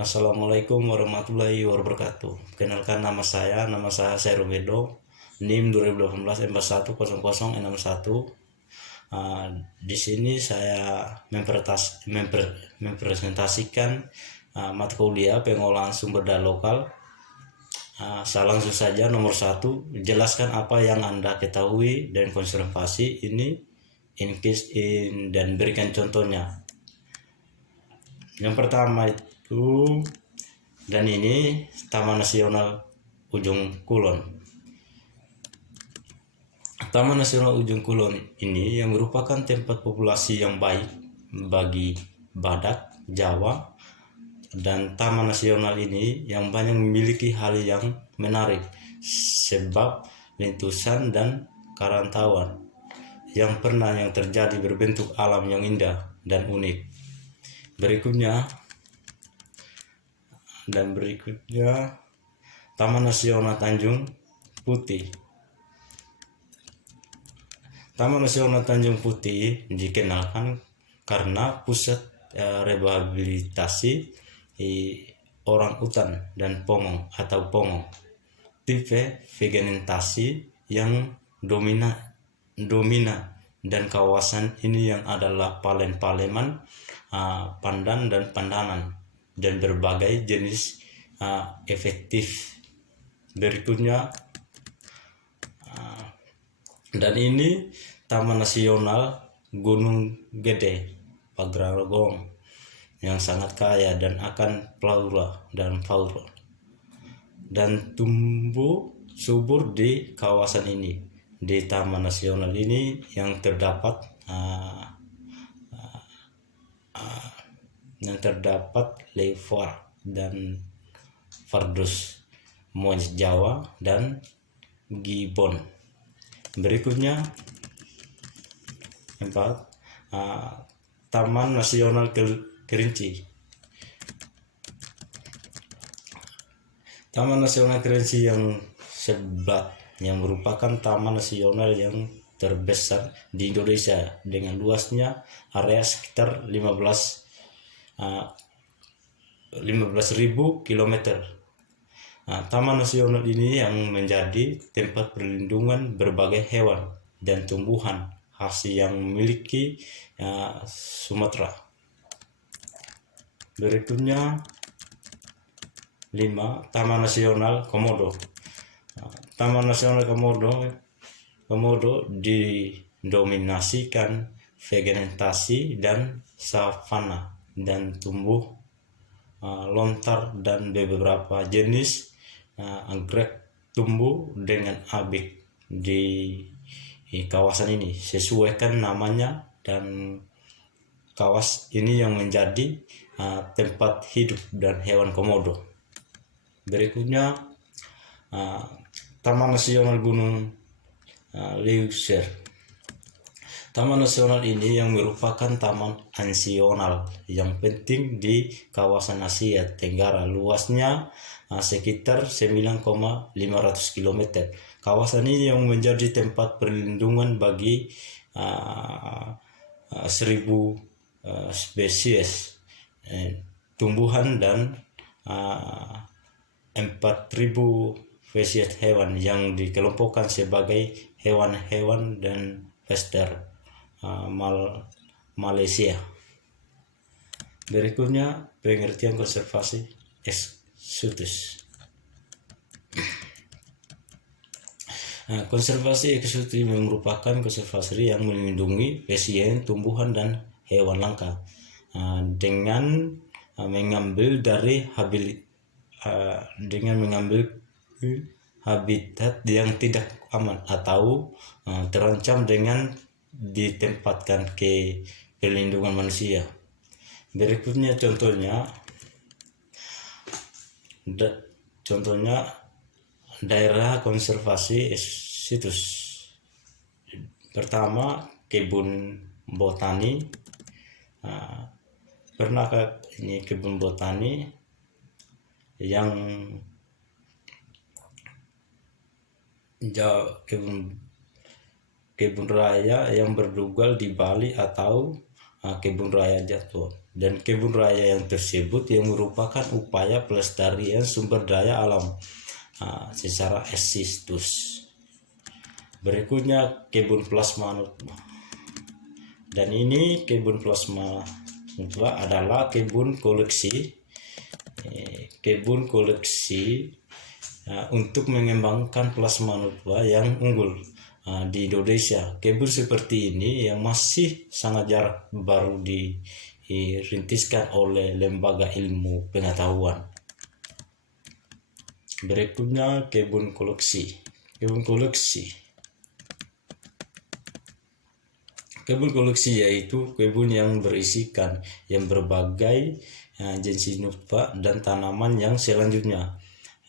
Assalamualaikum warahmatullahi wabarakatuh. Kenalkan nama saya Serumedo, NIM 2018 410061. Di sini saya mempresentasikan mata kuliah pengolahan sumber daya lokal. Saya langsung saja. Nomor 1, jelaskan apa yang Anda ketahui dan konservasi ini dan berikan contohnya. Yang pertama itu, dan ini Taman Nasional Ujung Kulon. Taman Nasional Ujung Kulon ini yang merupakan tempat populasi yang baik bagi badak Jawa, dan Taman Nasional ini yang banyak memiliki hal yang menarik sebab lintusan dan karantauan yang terjadi berbentuk alam yang indah dan unik. Berikutnya Taman Nasional Tanjung Putih. Taman Nasional Tanjung Putih dikenalkan karena pusat rehabilitasi orang utan dan pongong atau pongong, tipe vegetasi yang dominan, dan kawasan ini yang adalah paleman, pandan dan pandanan, dan berbagai jenis efektif. Berikutnya, dan ini Taman Nasional Gunung Gede Pageragon yang sangat kaya dan akan flora dan fauna dan tumbuh subur di kawasan ini. Di Taman Nasional ini yang terdapat leopard dan fardus, monyet Jawa dan gibbon. Berikutnya 4, Taman Nasional Kerinci. Taman Nasional Kerinci yang sebelah yang merupakan taman nasional yang terbesar di Indonesia dengan luasnya area sekitar 15.000 km. Taman nasional ini yang menjadi tempat perlindungan berbagai hewan dan tumbuhan khas yang memiliki Sumatera. Berikutnya 5, Taman Nasional Komodo. Taman Nasional Komodo didominasikan vegetasi dan savana dan tumbuh lontar dan beberapa jenis anggrek tumbuh dengan apik di kawasan ini sesuaikan namanya, dan kawasan ini yang menjadi tempat hidup dan hewan komodo. Berikutnya Taman Nasional Gunung Leuser. Taman nasional ini yang merupakan taman nasional yang penting di kawasan Asia Tenggara, luasnya sekitar 9,500 km. Kawasan ini yang menjadi tempat perlindungan bagi 1.000 spesies tumbuhan dan 4.000 spesies hewan yang dikelompokkan sebagai hewan-hewan dan pester Malaysia. Berikutnya pengertian konservasi eksotis. Konservasi eksotis merupakan konservasi yang melindungi spesies tumbuhan dan hewan langka dengan mengambil habitat yang tidak aman atau terancam dengan ditempatkan ke perlindungan manusia. Berikutnya contohnya daerah konservasi situs. Pertama, kebun botani. Pernahkah ini kebun botani yang kebun raya yang berdugal di Bali atau kebun raya Jatuh. dan kebun raya yang tersebut yang merupakan upaya pelestarian sumber daya alam secara eksis. Berikutnya kebun plasma nutbah. Dan ini kebun plasma nutbah adalah kebun koleksi untuk mengembangkan plasma nutbah yang unggul di Indonesia. Kebun seperti ini yang masih sangat jarang baru dirintiskan oleh lembaga ilmu pengetahuan. Berikutnya kebun koleksi. Kebun koleksi yaitu kebun yang berisikan yang berbagai jenis nutbah dan tanaman yang selanjutnya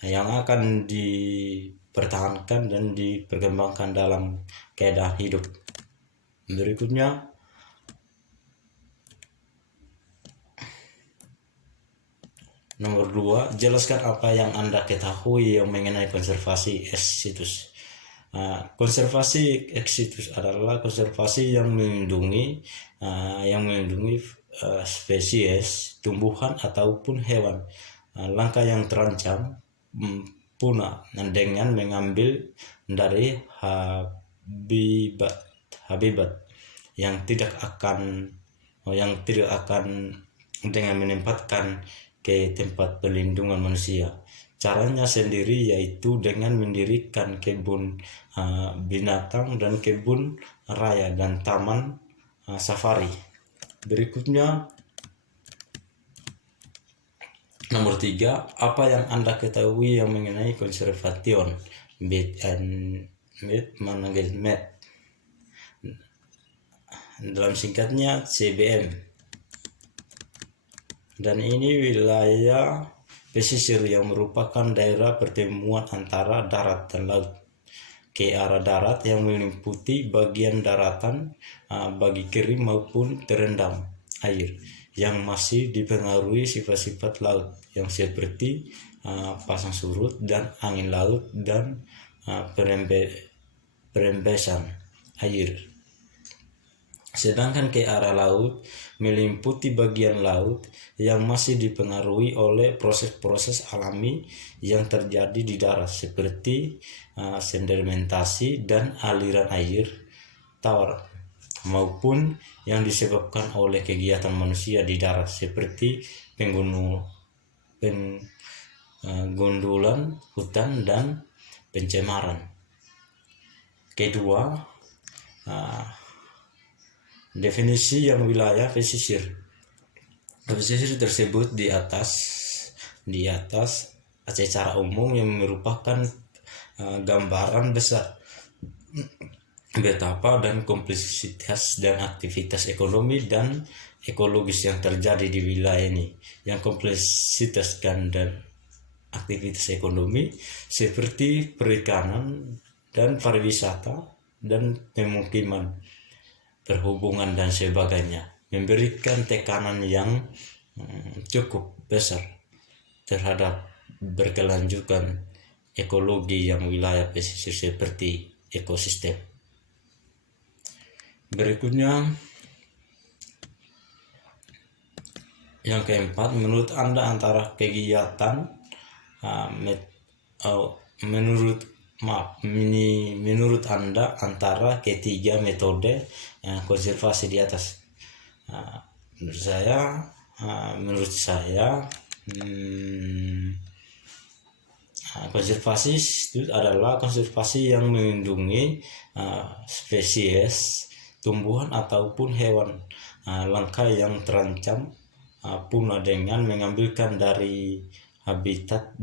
yang akan dipertahankan dan diperkembangkan dalam keadaan hidup. Berikutnya nomor 2, jelaskan apa yang Anda ketahui yang mengenai konservasi ex situs. Konservasi ex situs adalah konservasi yang melindungi spesies tumbuhan ataupun hewan langka yang terancam punah dengan mengambil dari habitat yang tidak akan dengan menempatkan ke tempat perlindungan manusia. Caranya sendiri yaitu dengan mendirikan kebun binatang dan kebun raya dan taman safari. Berikutnya nomor 3, apa yang Anda ketahui yang mengenai conservation management, dalam singkatnya CBM. Dan ini wilayah pesisir yang merupakan daerah pertemuan antara darat dan laut ke arah darat yang meliputi bagian daratan bagi kering maupun terendam air yang masih dipengaruhi sifat-sifat laut yang seperti pasang surut dan angin laut dan perembesan air. Sedangkan ke arah laut meliputi bagian laut yang masih dipengaruhi oleh proses-proses alami yang terjadi di darat seperti sedimentasi dan aliran air tawar maupun yang disebabkan oleh kegiatan manusia di darat seperti penggundulan hutan dan pencemaran. Kedua, definisi yang wilayah pesisir. Pesisir tersebut di atas secara umum yang merupakan gambaran besar betapa dan kompleksitas dan aktivitas ekonomi dan ekologis yang terjadi di wilayah ini. Yang kompleksitas dan aktivitas ekonomi seperti perikanan dan pariwisata dan pemukiman, perhubungan dan sebagainya, memberikan tekanan yang cukup besar terhadap berkelanjutan ekologi yang wilayah pesisir seperti ekosistem. Berikutnya yang keempat, menurut Anda antara kegiatan menurut Anda antara ketiga metode konservasi di atas. Menurut saya konservasi itu adalah konservasi yang melindungi spesies tumbuhan ataupun hewan langka yang terancam punah dengan mengambilkan dari habitat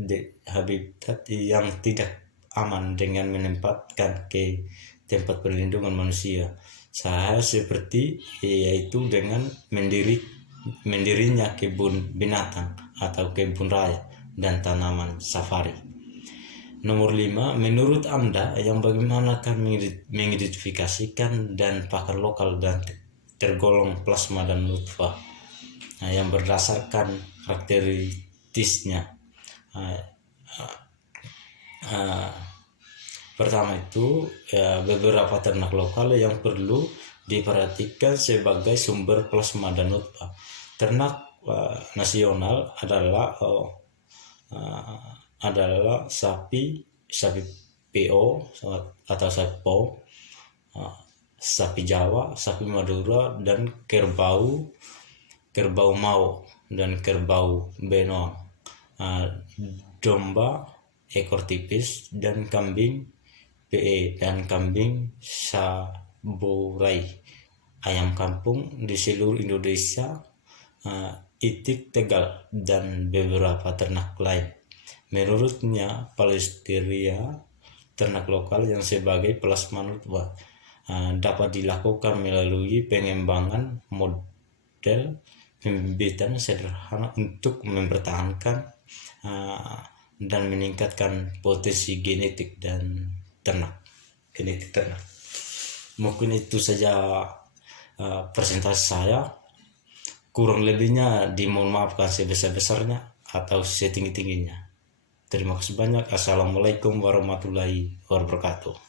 yang tidak aman dengan menempatkan ke tempat perlindungan manusia. Saya seperti yaitu dengan mendirinya kebun binatang atau kebun raya dan tanaman safari. Nomor 5, menurut Anda yang bagaimana akan mengidentifikasikan dan pakar lokal dan tergolong plasma dan nutbah yang berdasarkan karakteristiknya. Pertama itu beberapa ternak lokal yang perlu diperhatikan sebagai sumber plasma dan nutbah. Ternak nasional adalah sapi PO atau sapi PO, sapi Jawa, sapi Madura, dan kerbau mau dan kerbau benoa, domba ekor tipis, dan kambing PE dan kambing saburai, ayam kampung di seluruh Indonesia, itik Tegal, dan beberapa ternak lain. Menurutnya, Palestina ternak lokal yang sebagai plasma dapat dilakukan melalui pengembangan model pembibitan sederhana untuk mempertahankan dan meningkatkan potensi genetik ternak. Mungkin itu saja presentasi saya. Kurang lebihnya dimohon maafkan sebesar-besarnya atau setinggi-tingginya. Terima kasih banyak. Assalamualaikum warahmatullahi wabarakatuh.